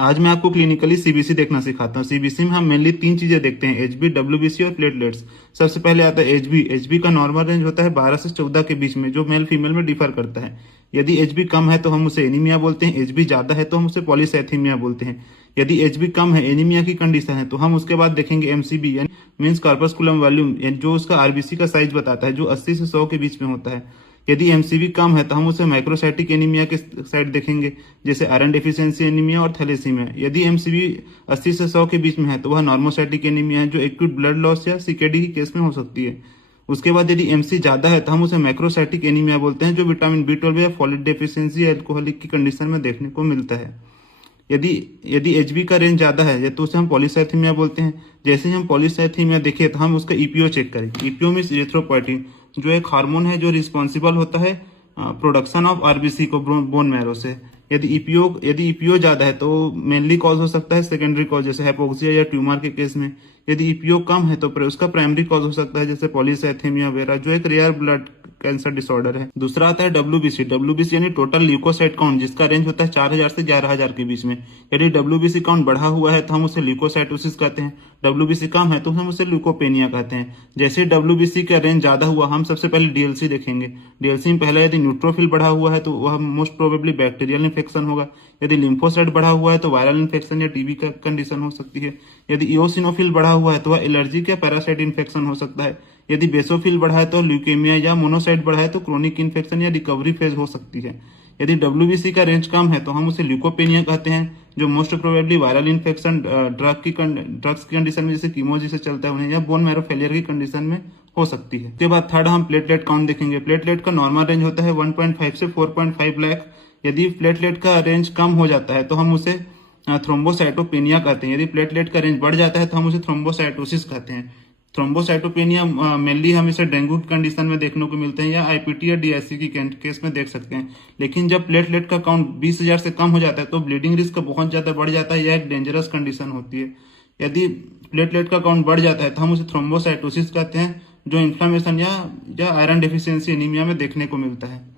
आज मैं आपको क्लिनिकली सीबीसी देखना सिखाता हूँ। सीबीसी में हम मेनली 3 चीजें देखते हैं, एचबी, डब्ल्यूबीसी और प्लेटलेट्स। सबसे पहले आता है एचबी। एचबी का नॉर्मल रेंज होता है 12 से 14 के बीच में, जो मेल फीमेल में डिफर करता है। यदि एचबी कम है तो हम उसे एनीमिया बोलते हैं, एचबी ज्यादा है तो हम उसे पॉलीसाइथेमिया बोलते हैं। यदि एचबी कम है, एनीमिया की कंडीशन है, तो हम उसके बाद देखेंगे एमसीबी यानी मीन्स कॉर्पस्कुलम वॉल्यूम, जो उसका आरबीसी का साइज बताता है, जो 80 से 100 के बीच में होता है। यदि एमसीवी कम है तो हम उसे माइक्रोसाइटिक एनीमिया के साइड देखेंगे, जैसे आयरन डेफिशिएंसी एनीमिया और थैलेसीमिया। यदि एमसीवी 80 से 100 के बीच में है तो वह नॉर्मोसाइटिक एनीमिया है, जो एक्यूट ब्लड लॉस या सीकेडी के केस में हो सकती है। उसके बाद यदि एमसी ज्यादा है तो हम उसे मैक्रोसाइटिक एनीमिया बोलते हैं, जो विटामिन बी 12 या फोलेट डेफिशिएंसी या अल्कोहलिक की कंडीशन में देखने को मिलता है। यदि यदि एचबी का रेंज ज्यादा है तो उसे हम पॉलीसाइथेमिया बोलते हैं। जैसे ही हम पॉलीसाइथेमिया देखें तो हम उसका ईपीओ चेक करें। ईपीओ मीन्स इरिथ्रोपोइटिन, जो एक हार्मोन है जो रिस्पॉन्सिबल होता है प्रोडक्शन ऑफ आरबीसी को बोन मैरो से। यदि ईपीओ ज्यादा है तो मेनली कॉज हो सकता है सेकेंडरी कॉज, जैसे हाइपोक्सिया या ट्यूमर के केस में। यदि ईपीओ कम है तो उसका प्राइमरी कॉज हो सकता है, जैसे पॉलीसाइथेमिया वगैरह, जो एक रेयर ब्लड कैंसर डिसऑर्डर है। दूसरा आता है डब्ल्यूबीसी। डब्ल्यूबीसी यानी टोटल ल्यूकोसाइट काउंट, जिसका रेंज होता है 4000 से 11000 के बीच में। यदि डब्ल्यूबीसी काउंट बढ़ा हुआ है तो हम उसे ल्यूकोसाइटोसिस कहते हैं। डब्ल्यूबीसी कम है तो हम उसे ल्यूकोपेनिया कहते हैं। जैसे डब्ल्यूबीसी का रेंज ज्यादा हुआ, हम सबसे पहले डीएलसी देखेंगे। डीएलसी में पहला यदि न्यूट्रोफिल बढ़ा हुआ है तो वह मोस्ट प्रोबेबली बैक्टीरियल इन्फेक्शन होगा। यदि लिम्फोसाइट बढ़ा हुआ है तो वायरल इन्फेक्शन या टीबी का कंडीशन हो सकती है। यदि इओसिनोफिल बढ़ा हुआ है तो वह एलर्जी या पैरासाइट इन्फेक्शन हो सकता है। यदि बेसोफिल बढ़ा है तो ल्यूकेमिया, या मोनोसाइट बढ़ा है तो क्रोनिक इन्फेक्शन या रिकवरी फेज हो सकती है। यदि डब्ल्यूबीसी का रेंज कम है तो हम उसे ल्यूकोपेनिया कहते हैं, जो most probably viral infection, drugs की कंडीशन में, जैसे कीमो से चलता है उन्हें, या बोन मैरो फेलियर की कंडीशन में हो सकती है। उसके बाद थर्ड हम प्लेटलेट काउंट देखेंगे। प्लेटलेट का नॉर्मल रेंज होता है 1.5 से 4.5 लाख। यदि प्लेटलेट का रेंज कम हो जाता है तो हम उसे थ्रोम्बोसाइटोपेनिया कहते हैं। यदि प्लेटलेट का रेंज बढ़ जाता है तो हम उसे थ्रोम्बोसाइटोसिस कहते हैं। थ्रोम्बोसाइटोपेनिया मेनली हम इसे डेंगू कंडीशन में देखने को मिलते हैं, या आईपीटी या डीआईसी की केस में देख सकते हैं। लेकिन जब प्लेटलेट का काउंट 20,000 से कम हो जाता है तो ब्लीडिंग रिस्क बहुत ज्यादा बढ़ जाता है, यह एक डेंजरस कंडीशन होती है। यदि प्लेटलेट का काउंट बढ़ जाता है तो हम उसे थ्रोम्बोसाइटोसिस कहते हैं, जो इन्फ्लामेशन या आयरन डेफिशिएंसी एनीमिया में देखने को मिलता है।